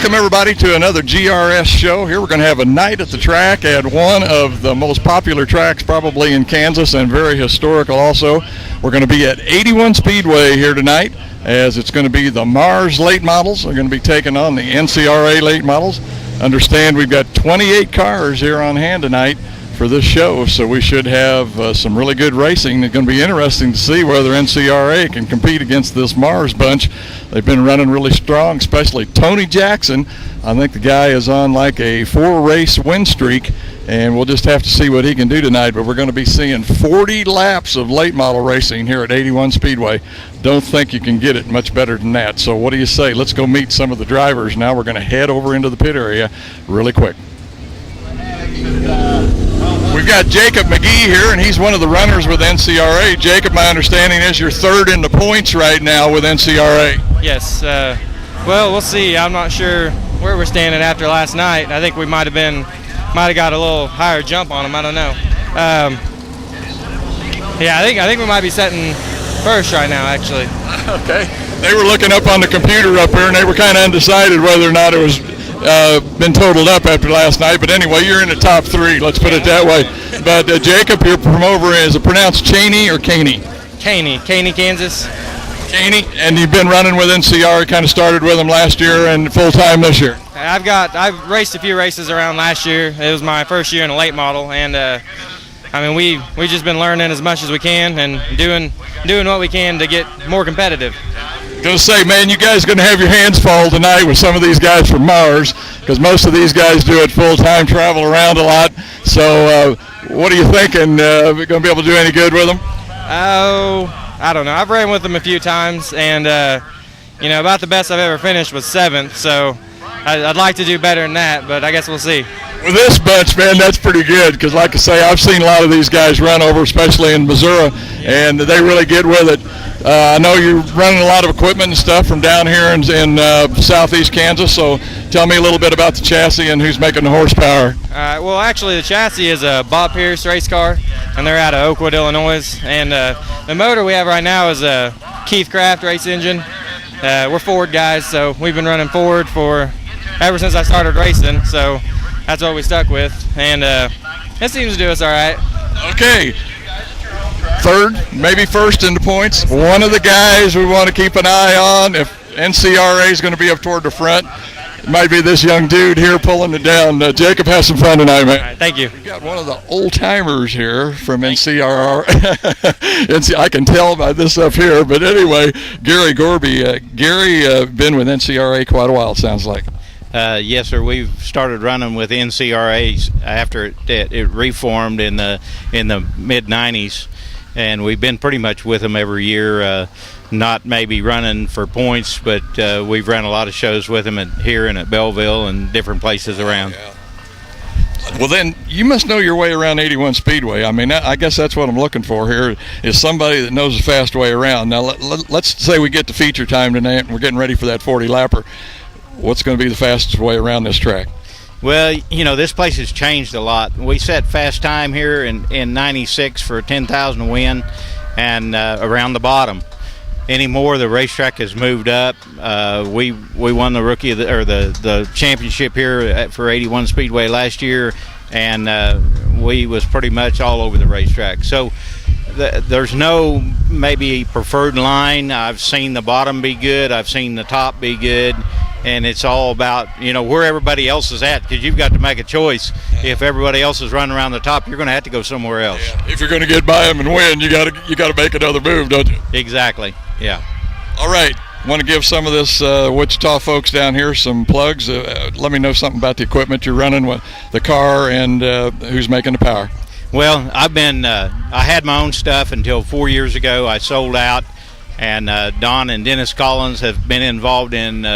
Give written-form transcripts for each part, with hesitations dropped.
Welcome, everybody, to another GRS show. Here we're going to have a night at the track at one of the most popular tracks probably in Kansas and very historical also. We're going to be at 81 Speedway here tonight, as it's going to be the Mars late models. They're going to be taking on the NCRA late models. Understand we've got 28 cars here on hand tonight for this show, so we should have some really good racing. It's going to be interesting to see whether NCRA can compete against this Mars bunch. They've been running really strong, especially Tony Jackson. I think the guy is on like a 4-race win streak, and we'll just have to see what he can do tonight. But we're going to be seeing 40 laps of late model racing here at 81 Speedway. Don't think you can get it much better than that. So what do you say? Let's go meet some of the drivers. Now we're going to head over into the pit area really quick. We've got Jacob McGee here, and he's one of the runners with NCRA. Jacob, my understanding is you're third in the points right now with NCRA. Yes. Well, we'll see. I'm not sure where we're standing after last night. I think we might have got a little higher jump on them. I don't know. Yeah, I think we might be setting first right now, actually. Okay. They were looking up on the computer up here, and they were kind of undecided whether or not it was been totaled up after last night, but anyway, you're in the top 3, let's put it that way. But Jacob, you're from over, is it pronounced Cheney or Caney? Caney, Kansas. Caney, and you've been running with NCR, kind of started with them last year and full-time this year. I've raced a few races around last year. It was my first year in a late model, and I mean, we just been learning as much as we can and doing what we can to get more competitive. Gonna say, man, you guys are gonna have your hands full tonight with some of these guys from Mars, because most of these guys do it full-time, travel around a lot. So what are you thinking? Are we gonna be able to do any good with them? Oh, I don't know. I've ran with them a few times, and about the best I've ever finished was 7th. So I'd like to do better than that, but I guess we'll see. With this bunch, man, that's pretty good, because like I say, I've seen a lot of these guys run over, especially in Missouri, and they really get with it. I know you're running a lot of equipment and stuff from down here in southeast Kansas, so tell me a little bit about the chassis and who's making the horsepower. Well, actually, the chassis is a Bob Pierce race car, and they're out of Oakwood, Illinois. And the motor we have right now is a Keith Craft race engine. We're Ford guys, so we've been running Ford ever since I started racing, so that's what we stuck with. And it seems to do us all right. Okay. Third, maybe first in the points. One of the guys we want to keep an eye on, if NCRA is going to be up toward the front, it might be this young dude here pulling it down. Jacob, have some fun tonight, man. All right, thank you. We've got one of the old-timers here from NCRA. I can tell by this up here, but anyway, Gary Gorby. Gary, been with NCRA quite a while, it sounds like. Yes, sir. We've started running with NCRA after it reformed in the mid-'90s. And we've been pretty much with them every year, not maybe running for points, but we've run a lot of shows with them here and at Belleville and different places around. Yeah. Well, then you must know your way around 81 Speedway. I mean, I guess that's what I'm looking for here, is somebody that knows the fast way around. Now, let's say we get to feature time tonight and we're getting ready for that 40-lapper. What's going to be the fastest way around this track? Well, this place has changed a lot. We set fast time here in 96 for 10,000 win and around the bottom. Anymore, the racetrack has moved up. We won the rookie the championship here for 81 Speedway last year, and we was pretty much all over the racetrack. So there's no maybe preferred line. I've seen the bottom be good. I've seen the top be good. And it's all about, where everybody else is at, because you've got to make a choice. If everybody else is running around the top, you're going to have to go somewhere else. Yeah. If you're going to get by them and win, you got to make another move, don't you? Exactly. Yeah. All right. Want to give some of this Wichita folks down here some plugs. Let me know something about the equipment you're running, with the car, and who's making the power. Well, I had my own stuff until 4 years ago. I sold out, and Don and Dennis Collins have been involved in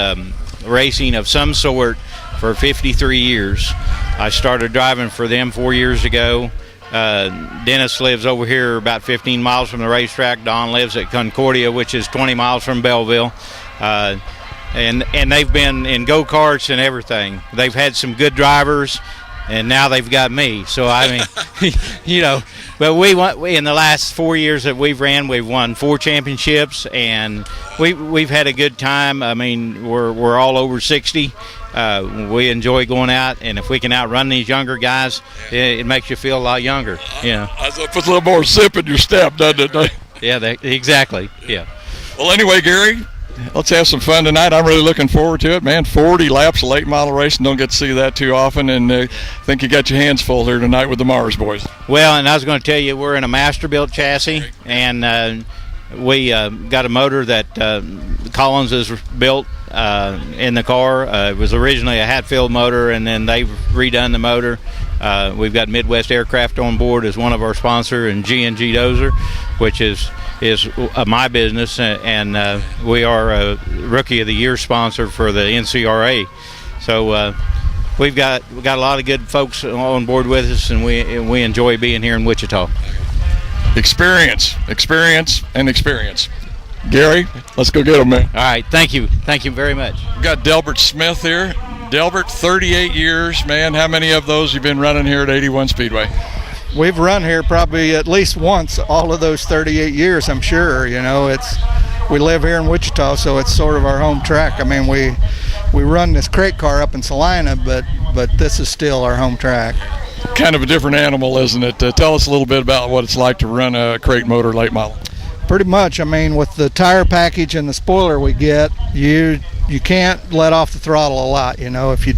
racing of some sort for 53 years. I started driving for them 4 years ago. Dennis lives over here about 15 miles from the racetrack. Don lives at Concordia, which is 20 miles from Belleville. And they've been in go-karts and everything. They've had some good drivers, and now they've got me. So I mean, you know, but we in the last 4 years that we've ran, we've won 4 championships, and we've had a good time. I mean, we're all over 60. We enjoy going out, and if we can outrun these younger guys, it makes you feel a lot younger. Yeah. It puts a little more zip in your step, doesn't it? Yeah, exactly. Yeah. Well, anyway, Gary, let's have some fun tonight. I'm really looking forward to it, man. 40 laps of late model racing. Don't get to see that too often, and I think you got your hands full here tonight with the Mars boys. Well, and I was going to tell you, we're in a master-built chassis, and we got a motor that Collins has built in the car. It was originally a Hatfield motor, and then they've redone the motor. We've got Midwest Aircraft on board as one of our sponsors, and G&G Dozer, which is my business, and we are a Rookie of the Year sponsor for the NCRA. So we've got a lot of good folks on board with us, and we enjoy being here in Wichita. Experience. Gary, let's go get them, man. All right, thank you very much. We've got Delbert Smith here. Delbert, 38 years, man. How many of those you've been running here at 81 Speedway? We've run here probably at least once all of those 38 years, I'm sure. You know, we live here in Wichita, so it's sort of our home track. I mean, we run this crate car up in Salina, but this is still our home track. Kind of a different animal, isn't it? Tell us a little bit about what it's like to run a crate motor late model. Pretty much. I mean, with the tire package and the spoiler we get, you can't let off the throttle a lot. You know, if you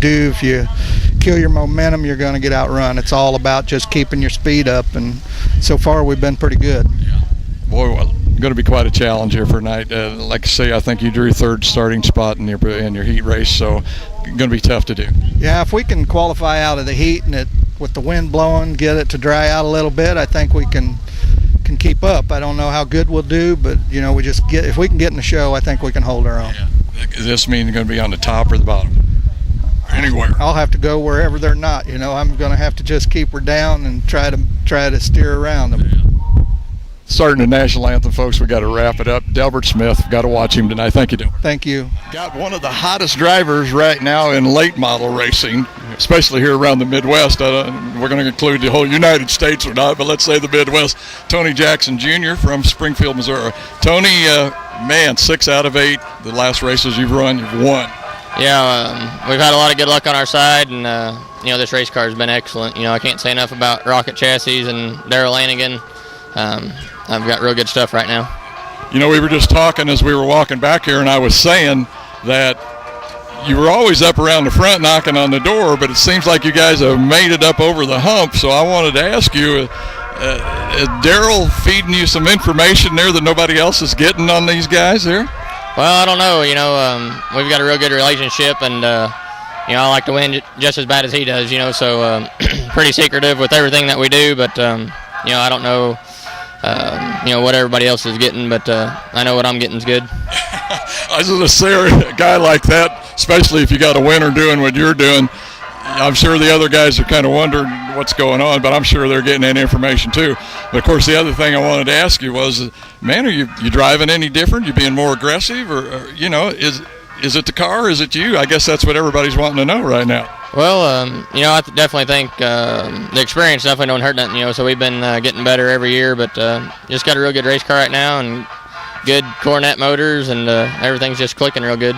kill your momentum, you're going to get outrun. It's all about just keeping your speed up, and so far we've been pretty good. Yeah. Boy, well, going to be quite a challenge here for tonight. Like I say, I think you drew third starting spot in your heat race, so going to be tough to do. Yeah, if we can qualify out of the heat and with the wind blowing, get it to dry out a little bit, I think we can keep up. I don't know how good we'll do, but you know, if we can get in the show, I think we can hold our own. Yeah. Does this mean you're going to be on the top or the bottom? Anywhere? I'll have to go wherever they're not. You know, I'm going to have to just keep her down and try to steer around them. Yeah. Starting the national anthem, folks, we got to wrap it up. Delbert Smith, got to watch him tonight. Thank you, Delbert. Thank you. Got one of the hottest drivers right now in late model racing, especially here around the Midwest. We're going to include the whole United States or not, but let's say the Midwest. Tony Jackson Jr. from Springfield, Missouri. Tony, man, 6 out of 8 the last races you've run, you've won. Yeah, we've had a lot of good luck on our side, and you know, this race car has been excellent. You know, I can't say enough about Rocket Chassis and Darrell Lanigan. I've got real good stuff right now. You know, we were just talking as we were walking back here, and I was saying that you were always up around the front knocking on the door, but it seems like you guys have made it up over the hump. So I wanted to ask you, is Darrell feeding you some information there that nobody else is getting on these guys here? Well, I don't know. You know, we've got a real good relationship, and you know, I like to win just as bad as he does. You know, so pretty secretive with everything that we do. But you know, I don't know. You know what everybody else is getting, but I know what I'm getting is good. I was going to say, a guy like that, especially if you got a winner doing what you're doing, I'm sure the other guys are kind of wondering what's going on, but I'm sure they're getting that information too. But of course, the other thing I wanted to ask you was, man, are you driving any different? You being more aggressive, or you know, is it the car, or is it you? I guess that's what everybody's wanting to know right now. Well, you know, I definitely think the experience definitely don't hurt nothing, you know, so we've been getting better every year, but just got a real good race car right now and good Cornet motors, and everything's just clicking real good.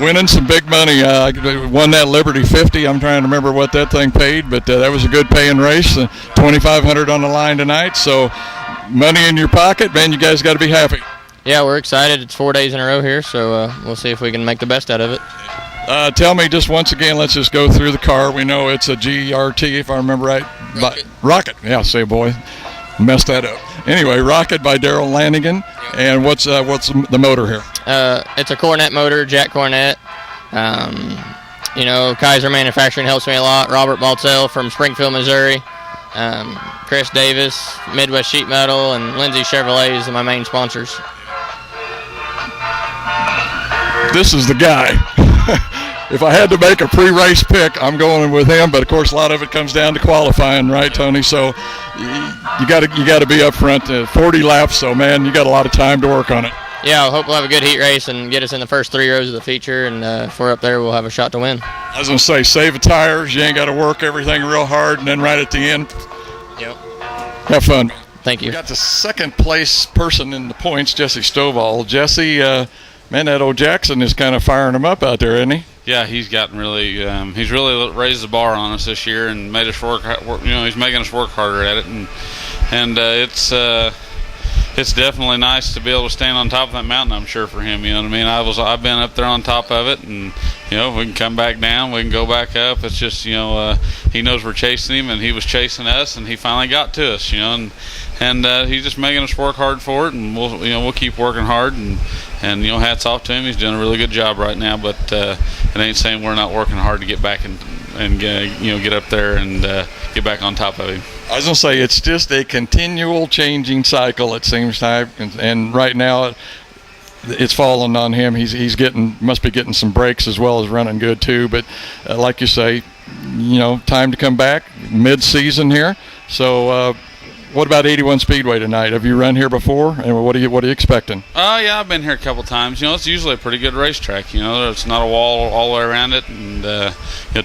Winning some big money. I won that Liberty 50. I'm trying to remember what that thing paid, but that was a good paying race. $2,500 on the line tonight, so money in your pocket, man, you guys got to be happy. Yeah, we're excited. It's 4 days in a row here, so we'll see if we can make the best out of it. Tell me just once again, let's just go through the car. We know it's a GRT, if I remember right. Rocket. Yeah, say boy, messed that up. Anyway, Rocket by Darrell Lanigan. And what's the motor here? It's a Cornet motor, Jack Cornet. You know, Kaiser Manufacturing helps me a lot. Robert Baltzell from Springfield, Missouri. Chris Davis, Midwest Sheet Metal, and Lindsay Chevrolet is my main sponsors. This is the guy. If I had to make a pre-race pick, I'm going with him. But of course, a lot of it comes down to qualifying, right, Tony? So you got to be up front. 40 laps, so man, you got a lot of time to work on it. Yeah, I hope we'll have a good heat race and get us in the first 3 rows of the feature. And if we're up there, we'll have a shot to win. I was going to say, save the tires. You ain't got to work everything real hard, and then right at the end, Yep. have fun. Thank you. We got the second place person in the points, Jesse Stovall. Jesse, man, that old Jackson is kind of firing him up out there, isn't he? Yeah, he's gotten really. He's really raised the bar on us this year and made us work. He's making us work harder at it, and it's definitely nice to be able to stand on top of that mountain. I'm sure for him, you know what I mean. I've been up there on top of it, and we can come back down, we can go back up. It's just he knows we're chasing him, and he was chasing us, and he finally got to us, and he's just making us work hard for it, and we'll keep working hard, and hats off to him. He's doing a really good job right now, but it ain't saying we're not working hard to get back and get up there and get back on top of him. I was going to say, it's just a continual changing cycle, it seems to, and right now it's falling on him. He's must be getting some breaks as well as running good too. But like you say, time to come back mid-season here. So what about 81 Speedway tonight? Have you run here before, and what are you expecting? Yeah, I've been here a couple times. It's usually a pretty good racetrack. It's not a wall all the way around it, and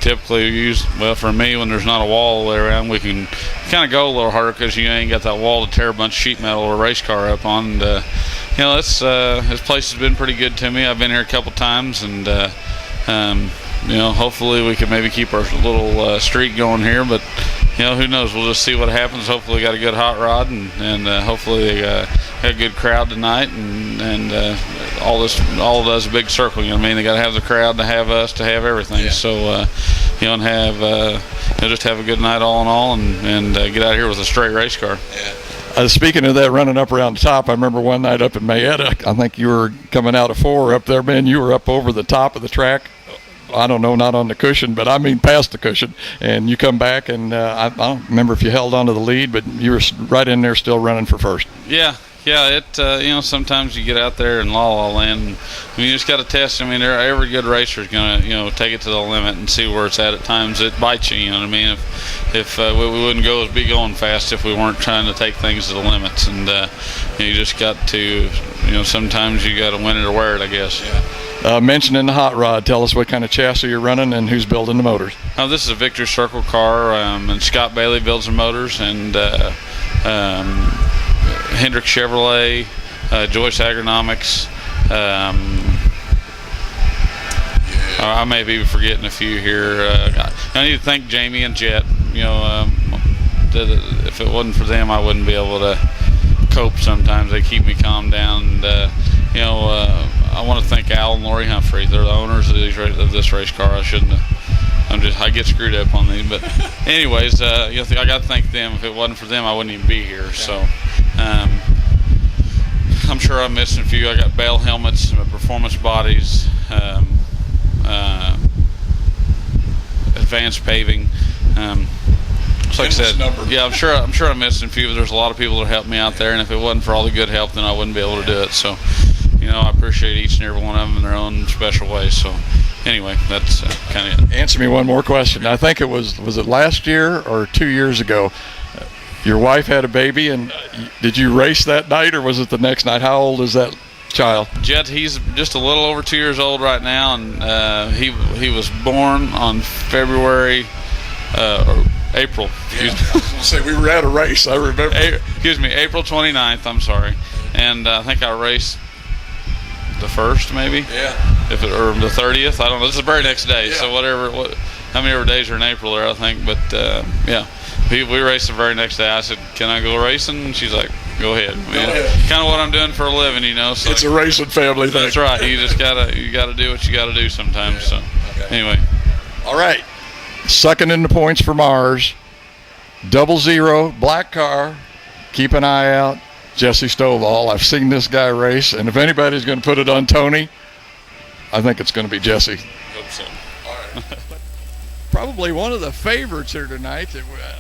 typically for me, when there's not a wall all the way around, we can kind of go a little harder because you ain't got that wall to tear a bunch of sheet metal or a race car up on. And this place has been pretty good to me. I've been here a couple times, and hopefully we can maybe keep our little streak going here, but who knows? We'll just see what happens. Hopefully we got a good hot rod, and hopefully they got a good crowd tonight, and all of us a big circle. They got to have the crowd to have us to have everything. Yeah. So and have just have a good night all in all, and get out of here with a straight race car. Yeah. Speaking of that, running up around the top, I remember one night up in Mayetta, I think you were coming out of 4 up there, man. You were up over the top of the track. I don't know, not on the cushion, but I mean past the cushion. And you come back, and I don't remember if you held onto the lead, but you were right in there still running for first. Yeah. Sometimes you get out there in La Land, and you just got to test. Every good racer is going to, take it to the limit and see where it's at times. It bites you, If we wouldn't be going fast if we weren't trying to take things to the limits. And you just got to, sometimes you got to win it or wear it, I guess. Yeah. Mentioning the hot rod, tell us what kind of chassis you're running and who's building the motors. This is a Victor Circle car, and Scott Bailey builds the motors, and Hendrick Chevrolet, Joyce Agronomics. I may be forgetting a few here. I need to thank Jamie and Jet. If it wasn't for them, I wouldn't be able to cope sometimes. They keep me calm down. And, I want to thank Al and Lori Humphrey. They're the owners of this race car. I shouldn't have. I get screwed up on these, but anyways, I got to thank them. If it wasn't for them, I wouldn't even be here. So, I'm sure I'm missing a few. I got Bale helmets, performance bodies, advanced paving. Like I said, I'm sure I'm missing a few. Kind There's a lot of people that helped me out there, and if it wasn't for all the good help, then I wouldn't be able to do it. So, I appreciate each and every one of them in their own special way. So, anyway, that's kind of it. Answer me one more question. I think it was it last year or 2 years ago? Your wife had a baby, and did you race that night, or was it the next night? How old is that child? Jet, he's just a little over 2 years old right now, and he was born on February or April. Yeah, I was going to say, we were at a race, I remember. April 29th, I'm sorry. And I think I raced the 1st, maybe? Yeah. Or the 30th, I don't know. This is the very next day, yeah. So how many days are in April there, I think. But, yeah, we raced the very next day. I said, can I go racing? And she's like, go ahead. Kind of what I'm doing for a living, So it's a racing family thing. That's right. You just got to do what you got to do sometimes. Yeah. So, anyway. All right. Second in the points for Mars. 00, black car. Keep an eye out. Jesse Stovall. I've seen this guy race, and if anybody's going to put it on Tony, I think it's going to be Jesse. Hope so. All right. Probably one of the favorites here tonight.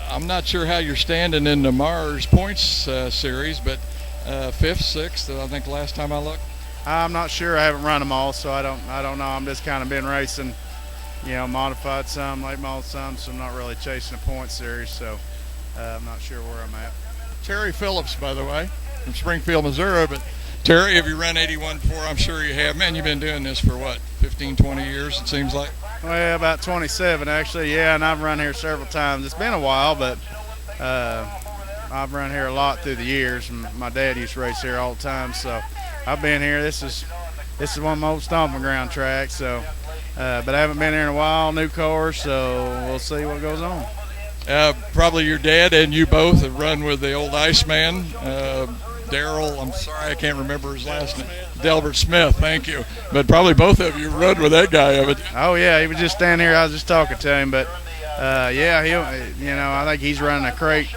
I'm not sure how you're standing in the Mars points series, but 5th, 6th, I think last time I looked. I'm not sure. I haven't run them all, so I don't know. I'm just kind of been racing, modified some, late model some, so I'm not really chasing a point series, so I'm not sure where I'm at. Terry Phillips, by the way, from Springfield, Missouri. But Terry, have you run 81 before? I'm sure you have. Man, you've been doing this for what, 15, 20 years, it seems like? Well, about 27 actually, yeah, and I've run here several times. It's been a while, but I've run here a lot through the years. And my dad used to race here all the time, so I've been here. This is one of my old stomping ground tracks, so but I haven't been here in a while. New cars, so we'll see what goes on. Probably your dad and you both have run with the old Iceman, Daryl. I'm sorry, I can't remember his last name. Delbert Smith, thank you. But probably both of you run with that guy, haven't you? Oh yeah, he was just standing here. I was just talking to him, but yeah, I think he's running a crate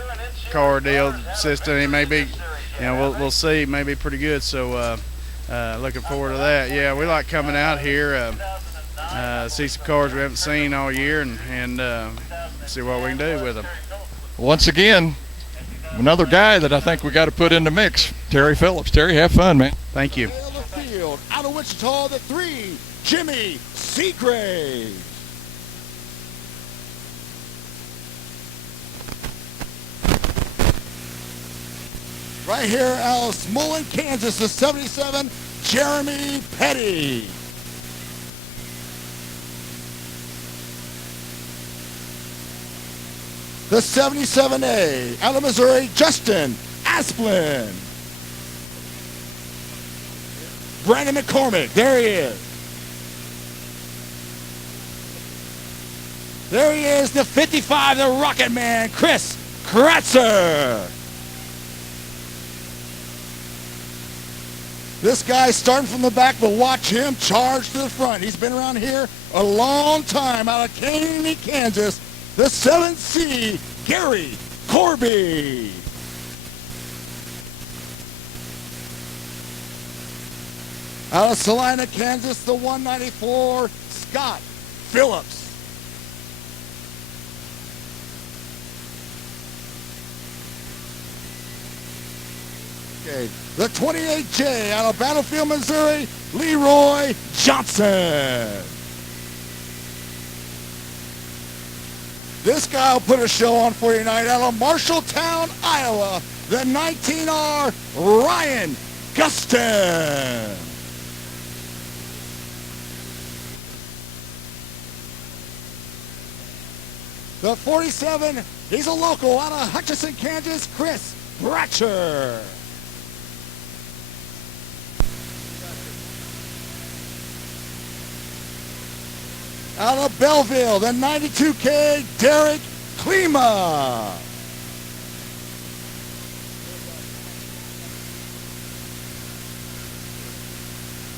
car deal system. He may be, we'll see. Maybe pretty good. So looking forward to that. Yeah, we like coming out here, see some cars we haven't seen all year, and see what we can do with them. Once again, another guy that I think we got to put in the mix, Terry Phillips. Terry, have fun, man. Thank you. Field, out of Wichita, the 3, Jimmy Seagrave. Right here, out of Smolin, Kansas, the 77, Jeremy Petty. The 77A, out of Missouri, Justin Asplin. Brandon McCormick, there he is. There he is, the 55, the Rocket Man, Chris Kratzer. This guy starting from the back, but watch him charge to the front. He's been around here a long time, out of Caney, Kansas, the 7C, Gary Gorby. Out of Salina, Kansas, the 194, Scott Phillips. Okay, the 28J out of Battlefield, Missouri, Leroy Johnson. This guy will put a show on for you tonight out of Marshalltown, Iowa, the 19R, Ryan Gustin. The 47, he's a local out of Hutchinson, Kansas, Chris Bratcher. Out of Belleville, the 92K, Derek Klima.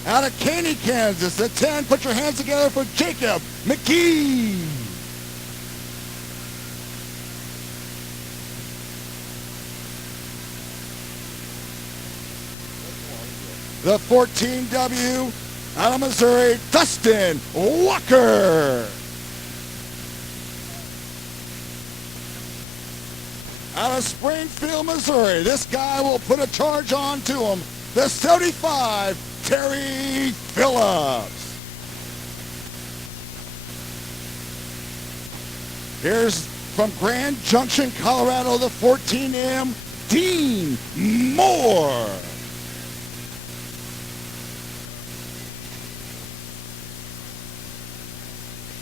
Out of Caney, Kansas, the 10, put your hands together for Jacob McGee. The 14W, out of Missouri, Dustin Walker. Out of Springfield, Missouri, this guy will put a charge on to him. The 75, Terry Phillips. Here's from Grand Junction, Colorado, the 14M, Dean Moore.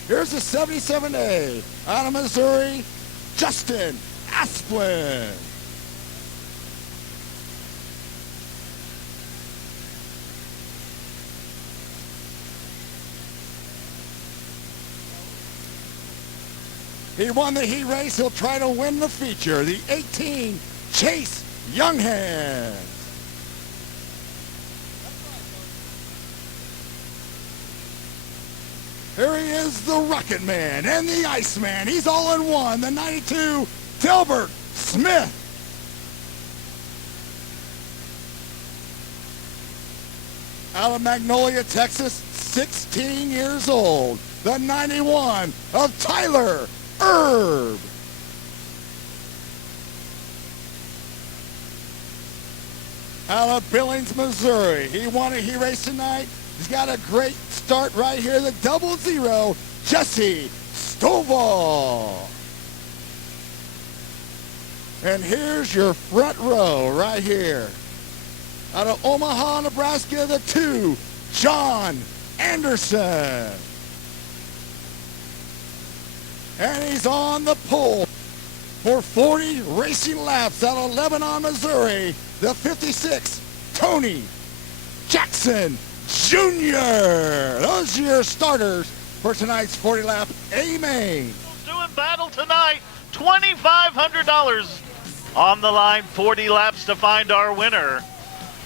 Here's the 77A, out of Missouri, Justin Asplin. He won the heat race. He'll try to win the feature. The 18, Chase Younghand. Here he is, the Rocket Man and the Iceman. He's all in one. The 92, Delbert Smith. Out of Magnolia, Texas, 16 years old. The 91 of Tyler Erb. Out of Billings, Missouri. He won a heat race tonight. He's got a great start right here. The 00, Jesse Stovall. And here's your front row right here. Out of Omaha, Nebraska, the 2, John Anderson. and he's on the pole for 40 racing laps out of Lebanon, Missouri. The 56, Tony Jackson Jr. Those are your starters for tonight's 40-lap A main. Doing battle tonight, $2,500 on the line, 40 laps to find our winner.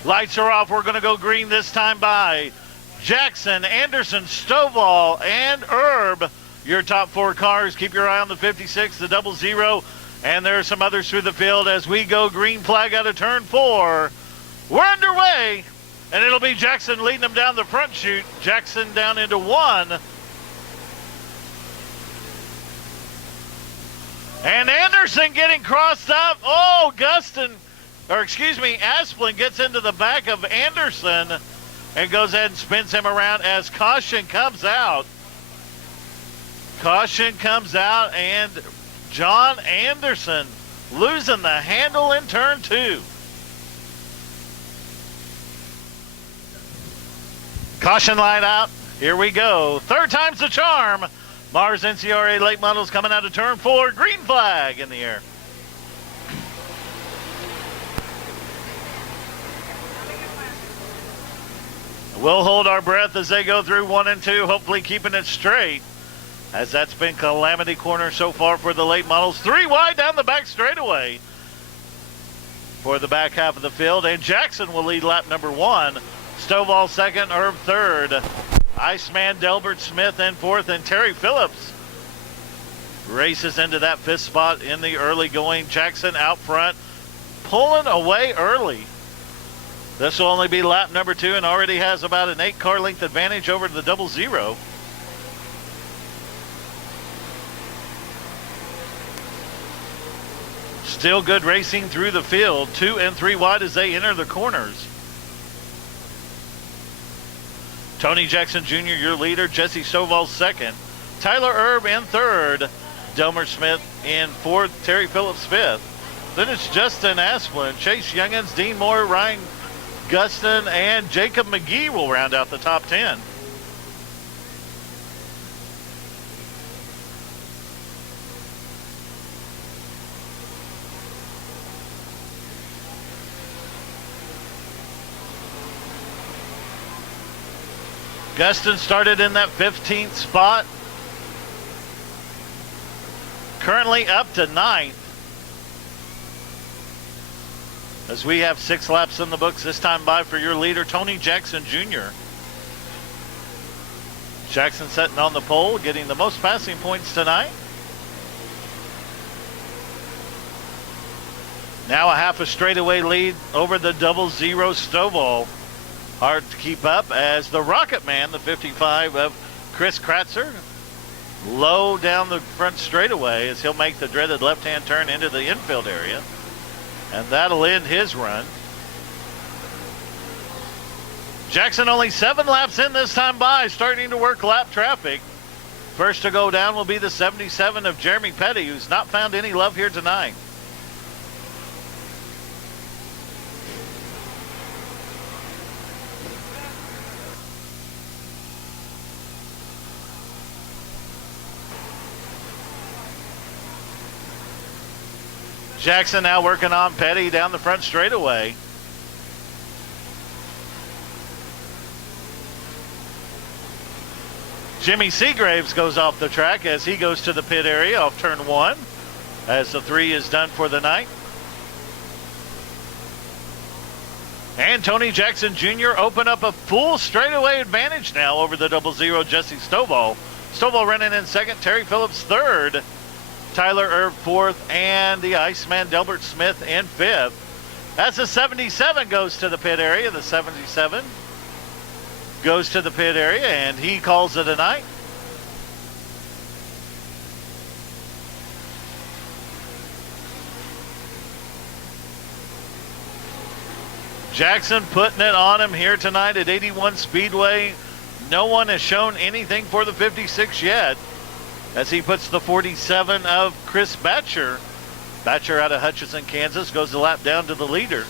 Lights are off. We're going to go green this time by Jackson, Anderson, Stovall, and Herb. Your top 4 cars. Keep your eye on the 56, the 00, and there are some others through the field as we go green flag out of turn 4. We're underway, and it'll be Jackson leading them down the front chute. Jackson down into 1. And Anderson getting crossed up. Oh, Asplin gets into the back of Anderson and goes ahead and spins him around as caution comes out. Caution comes out, and John Anderson losing the handle in turn 2. Caution light out. Here we go. Third time's the charm. Mars NCRA late models coming out of turn 4. Green flag in the air. We'll hold our breath as they go through 1 and 2, hopefully keeping it straight, as that's been calamity corner so far for the late models. 3 wide down the back straightaway for the back half of the field, and Jackson will lead lap number 1. Stovall second, Herb third. Iceman, Delbert, Smith in 4th, and Terry Phillips races into that 5th spot in the early going. Jackson out front, pulling away early. This will only be lap number 2 and already has about an 8-car length advantage over the 00. Still good racing through the field. 2 and 3 wide as they enter the corners. Tony Jackson Jr., your leader. Jesse Stovall second. Tyler Erb in 3rd. Delmer Smith in 4th. Terry Phillips 5th. Then it's Justin Asplin, Chase Youngins, Dean Moore, Ryan Guston, and Jacob McGee will round out the top 10. Guston started in that 15th spot. Currently up to 9th. As we have 6 laps in the books this time by for your leader, Tony Jackson Jr. Jackson sitting on the pole, getting the most passing points tonight. Now a half a straightaway lead over the 00 Stovall. Hard to keep up as the Rocket Man, the 55 of Chris Kratzer, low down the front straightaway as he'll make the dreaded left-hand turn into the infield area. And that'll end his run. Jackson only 7 laps in this time by, starting to work lap traffic. First to go down will be the 77 of Jeremy Petty, who's not found any love here tonight. Jackson now working on Petty down the front straightaway. Jimmy Seagraves goes off the track as he goes to the pit area off turn 1 as the 3 is done for the night. And Tony Jackson Jr. open up a full straightaway advantage now over the 00 Jesse Stovall. Stovall running in 2nd, Terry Phillips 3rd. Tyler Erb 4th, and the Iceman Delbert Smith in 5th. As the 77 goes to the pit area, the 77 goes to the pit area, and he calls it a night. Jackson putting it on him here tonight at 81 Speedway. No one has shown anything for the 56 yet, as he puts the 47 of Chris Batcher. Batcher out of Hutchinson, Kansas, goes a lap down to the leader.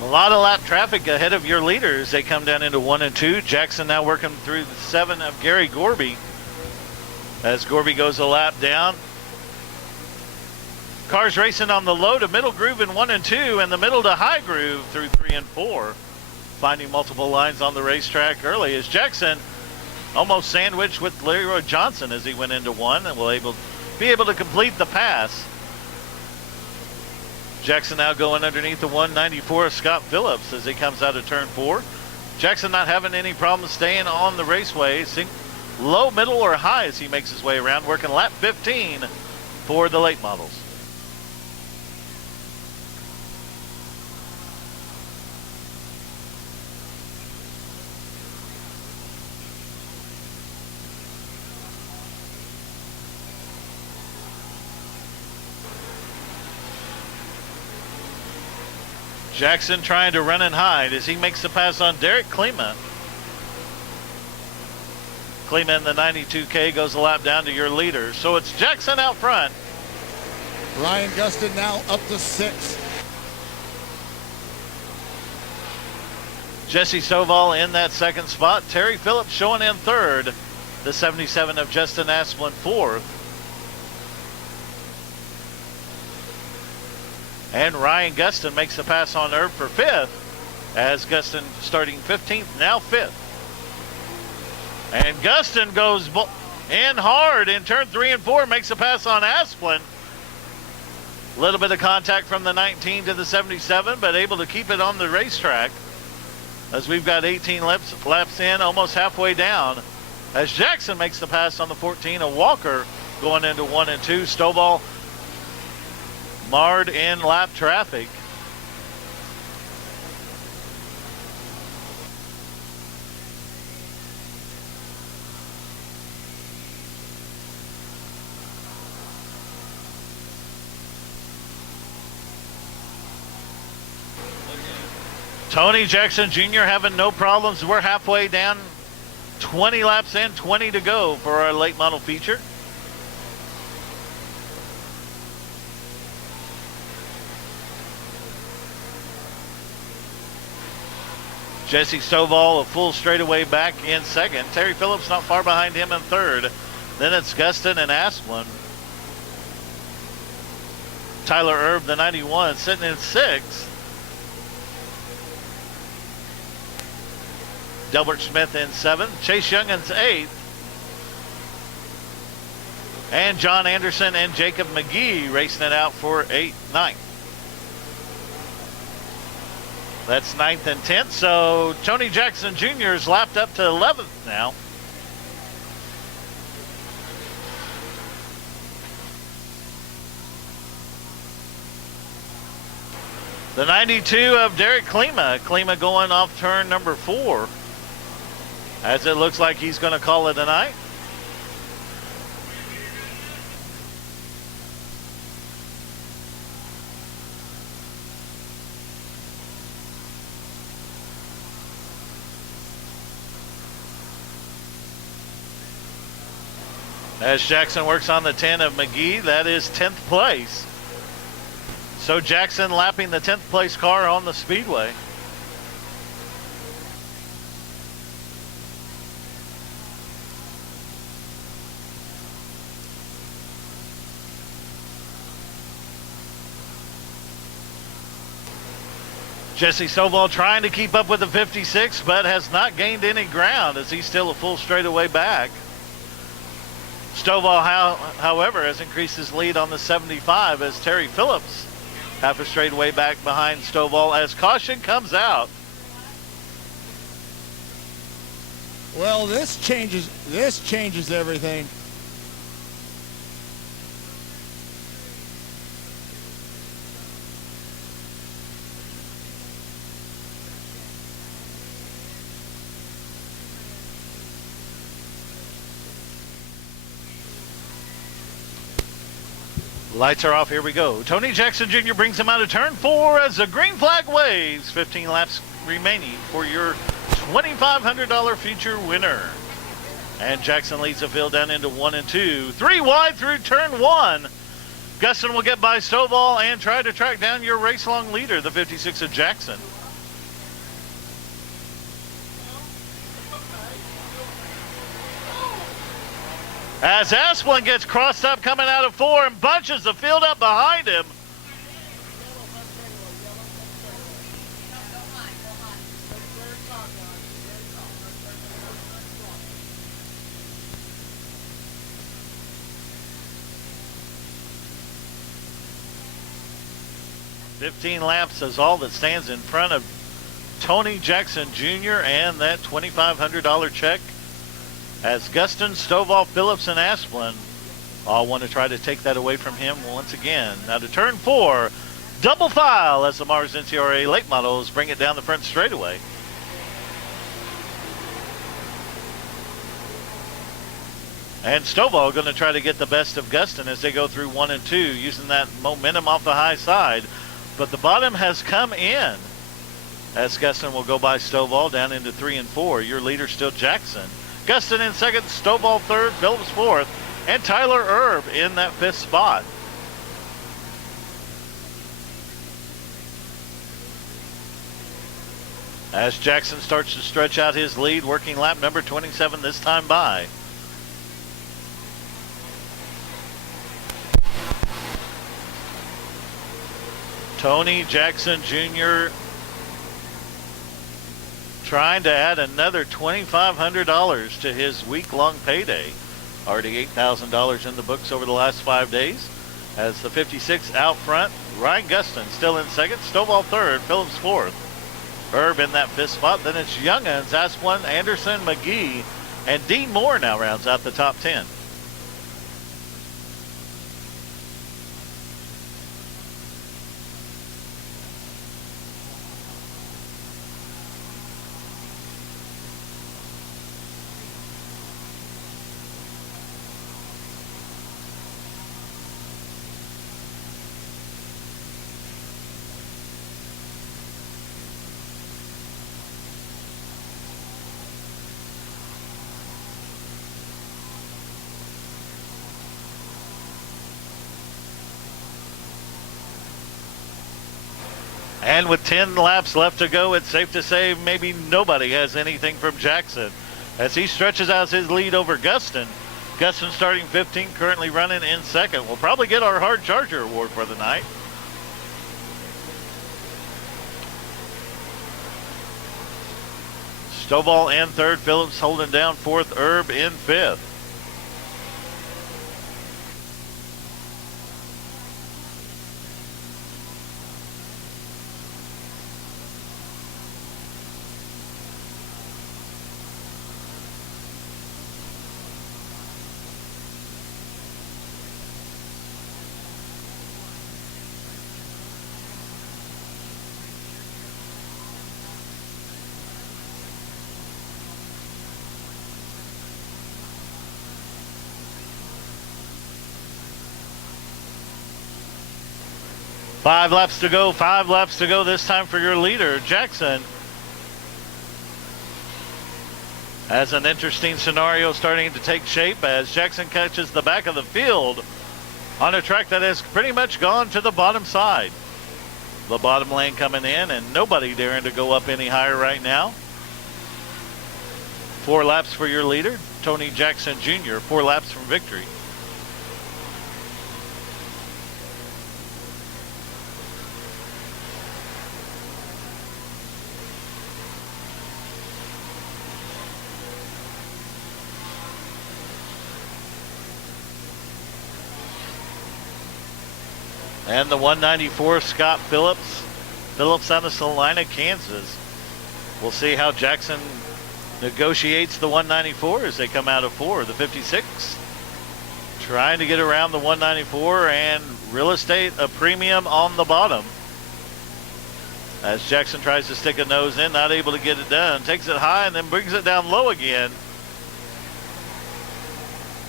A lot of lap traffic ahead of your leaders. They come down into 1 and 2. Jackson now working through the 7 of Gary Gorby as Gorby goes a lap down. Cars racing on the low to middle groove in 1 and 2 and the middle to high groove through 3 and 4. Finding multiple lines on the racetrack early as Jackson almost sandwiched with Leroy Johnson as he went into 1 and will be able to complete the pass. Jackson now going underneath the 194 of Scott Phillips as he comes out of turn 4. Jackson not having any problems staying on the raceway. Low, middle, or high as he makes his way around, working lap 15 for the late models. Jackson trying to run and hide as he makes the pass on Derek Klima. Klima in the 92K goes a lap down to your leader. So it's Jackson out front. Ryan Gustin now up to 6. Jesse Stovall in that second spot. Terry Phillips showing in third. The 77 of Justin Asplin fourth. And Ryan Gustin makes the pass on Herb for fifth, as Gustin starting 15th, now fifth. And Gustin goes in hard in turn 3 and 4, makes a pass on Asplin. A little bit of contact from the 19 to the 77, but able to keep it on the racetrack as we've got 18 laps in, almost halfway down. As Jackson makes the pass on the 14 of Walker going into 1 and 2. Stovall marred in lap traffic. Tony Jackson Jr. having no problems. We're halfway down, 20 laps in, 20 to go for our late model feature. Jesse Stovall a full straightaway back in second. Terry Phillips not far behind him in third. Then it's Gustin and Asplin. Tyler Erb, the 91, sitting in sixth. Delbert Smith in seventh. Chase Youngin's eighth. And John Anderson and Jacob McGee racing it out for ninth. That's 9th and 10th, so Tony Jackson Jr. is lapped up to 11th now. The 92 of Derek Klima. Klima going off turn number 4. As it looks like he's going to call it a night. As Jackson works on the 10 of McGee, that is 10th place. So Jackson lapping the 10th place car on the Speedway. Jesse Stovall trying to keep up with the 56, but has not gained any ground as he's still a full straightaway back. Stovall, however, has increased his lead on the 75 as Terry Phillips half a straightaway back behind Stovall as caution comes out. Well, this changes everything. Lights are off, here we go. Tony Jackson Jr. brings him out of turn 4 as the green flag waves. 15 laps remaining for your $2,500 feature winner. And Jackson leads the field down into 1 and 2. 3 wide through turn 1. Gustin will get by Stovall and try to track down your race long leader, the 56 of Jackson. As Asplin gets crossed up coming out of 4 and bunches the field up behind him. $15 laps is all that stands in front of Tony Jackson Jr. and that $2,500 check, as Guston, Stovall, Phillips, and Asplin all want to try to take that away from him once again. Now to turn 4, double file as the Mars NCRA late models bring it down the front straightaway. And Stovall going to try to get the best of Guston as they go through 1 and 2, using that momentum off the high side. But the bottom has come in as Guston will go by Stovall down into 3 and 4. Your leader still Jackson. Guston in second, Stovall third, Phillips fourth, and Tyler Erb in that 5th spot. As Jackson starts to stretch out his lead, working lap number 27 this time by. Tony Jackson Jr. trying to add another $2,500 to his week-long payday. Already $8,000 in the books over the last 5 days. As the 56 out front, Ryan Guston still in second, Stovall third, Phillips fourth. Erb in that 5th spot. Then it's Youngins, Asplin, Anderson, McGee, and Dean Moore now rounds out the top 10. And with 10 laps left to go, it's safe to say maybe nobody has anything from Jackson as he stretches out his lead over Guston. Guston starting 15, currently running in second. We'll probably get our Hard Charger award for the night. Stovall in third, Phillips holding down fourth, Erb in 5th. Five laps to go this time for your leader, Jackson. As an interesting scenario starting to take shape as Jackson catches the back of the field on a track that has pretty much gone to the bottom side. The bottom lane coming in and nobody daring to go up any higher right now. 4 laps for your leader, Tony Jackson Jr., 4 laps from victory. And the 194, Scott Phillips. Phillips out of Salina, Kansas. We'll see how Jackson negotiates the 194 as they come out of 4. The 56 trying to get around the 194 and real estate a premium on the bottom. As Jackson tries to stick a nose in, not able to get it done. Takes it high and then brings it down low again.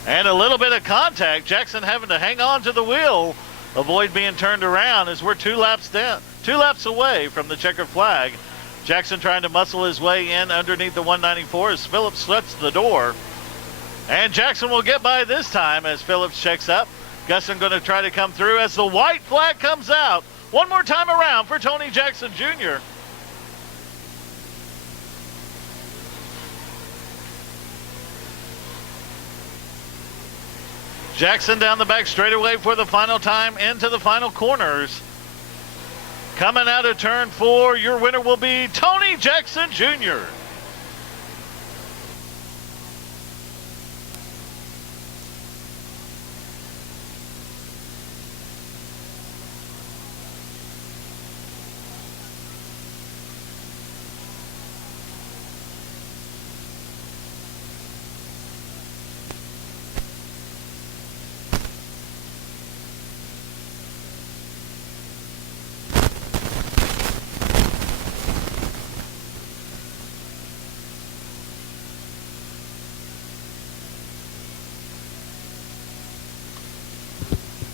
And a little bit of contact. Jackson having to hang on to the wheel. Avoid being turned around as we're 2 laps down, 2 laps away from the checkered flag. Jackson trying to muscle his way in underneath the 194 as Phillips shuts the door. And Jackson will get by this time as Phillips checks up. Guston going to try to come through as the white flag comes out. One more time around for Tony Jackson Jr. Jackson down the back straightaway for the final time into the final corners. Coming out of turn 4, your winner will be Tony Jackson Jr.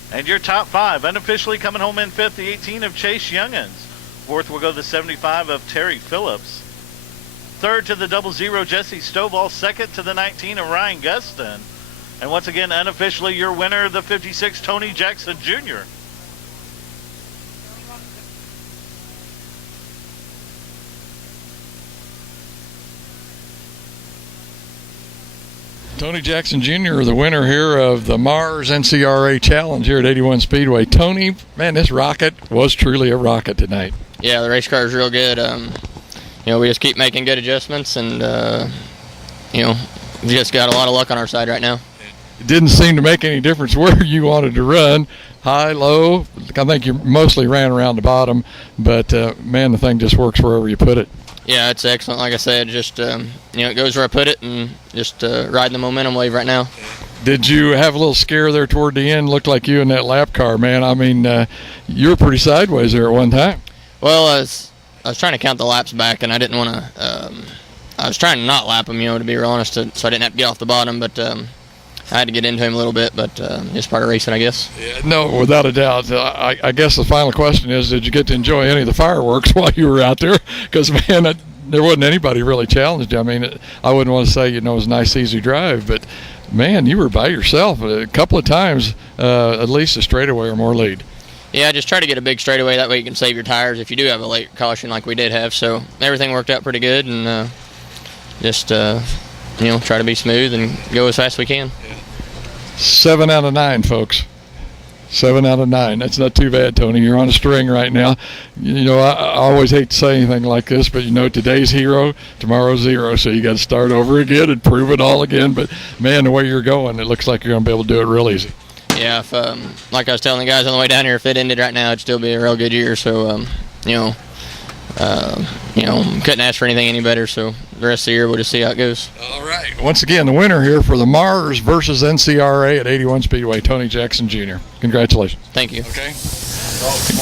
And your top 5, unofficially coming home in 5th, the 18 of Chase Youngins. 4th will go the 75 of Terry Phillips. 3rd to the 00 Jesse Stovall. 2nd to the 19 of Ryan Gustin. And once again, unofficially your winner, the 56 Tony Jackson Jr. Tony Jackson Jr., the winner here of the Mars NCRA Challenge here at 81 Speedway. Tony, man, this rocket was truly a rocket tonight. Yeah, the race car is real good. We just keep making good adjustments, and we just got a lot of luck on our side right now. It didn't seem to make any difference where you wanted to run, high, low. I think you mostly ran around the bottom, but man, the thing just works wherever you put it. Yeah, it's excellent. Like I said, just it goes where I put it, and just riding the momentum wave right now. Did you have a little scare there toward the end? Looked like you in that lap car, man. I mean, you were pretty sideways there at one time. Well, I was trying to count the laps back, and I didn't want to. I was trying to not lap him, to be real honest, so I didn't have to get off the bottom. But I had to get into him a little bit, but just part of racing, I guess. Yeah, no, without a doubt. I guess the final question is, did you get to enjoy any of the fireworks while you were out there? Because, man, there wasn't anybody really challenged you. I mean, I wouldn't want to say, it was a nice, easy drive, but, man, you were by yourself a couple of times, at least a straightaway or more lead. Yeah, just try to get a big straightaway. That way you can save your tires if you do have a late caution like we did have. So everything worked out pretty good, and just try to be smooth and go as fast as we can. 7 out of 9, folks. 7 out of 9. That's not too bad, Tony. You're on a string right now. I always hate to say anything like this, but today's hero, tomorrow's zero. So you got to start over again and prove it all again. But man, the way you're going, it looks like you're going to be able to do it real easy. Yeah, if, like I was telling the guys on the way down here, if it ended right now, it'd still be a real good year. So, couldn't ask for anything any better. So the rest of the year, we'll just see how it goes. All right. Once again, the winner here for the Mars versus NCRA at 81 Speedway, Tony Jackson Jr. Congratulations. Thank you. Okay.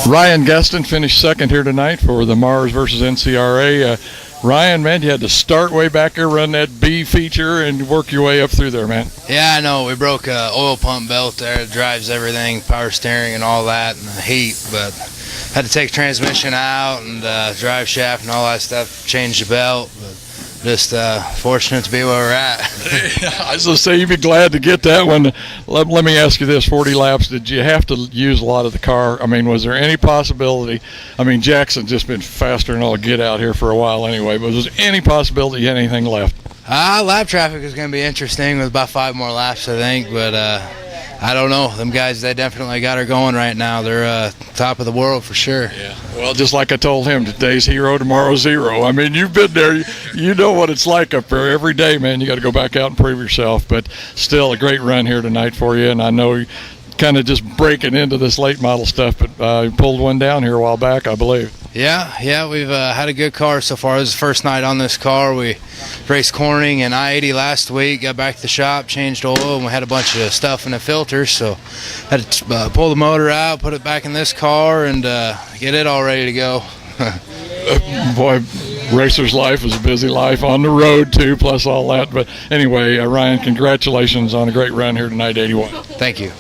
Ryan Gustin finished second here tonight for the Mars versus NCRA. Ryan, man, you had to start way back there, run that B feature, and work your way up through there, man. Yeah, I know. We broke a oil pump belt there. It drives everything, power steering and all that, and the heat, but had to take transmission out and drive shaft and all that stuff, change the belt, but just fortunate to be where we're at. I was going to say, you'd be glad to get that one. Let me ask you this, 40 laps, did you have to use a lot of the car? I mean, was there any possibility? I mean, Jackson's just been faster than all get out here for a while anyway, but was there any possibility you had anything left? Lap traffic is going to be interesting with about 5 more laps, I think, but I don't know. Them guys, they definitely got her going right now. They're top of the world for sure. Yeah. Well, just like I told him, today's hero, tomorrow's zero. I mean, you've been there. You know what it's like up there every day, man. You got to go back out and prove yourself. But still a great run here tonight for you. And I know you kind of just breaking into this late model stuff, but you pulled one down here a while back, I believe. Yeah, we've had a good car so far. This is the first night on this car. We raced Corning and I-80 last week, got back to the shop, changed oil, and we had a bunch of stuff in the filters, so had to pull the motor out, put it back in this car, and get it all ready to go. Boy, racer's life is a busy life on the road, too, plus all that. But anyway, Ryan, congratulations on a great run here tonight, 81. Thank you.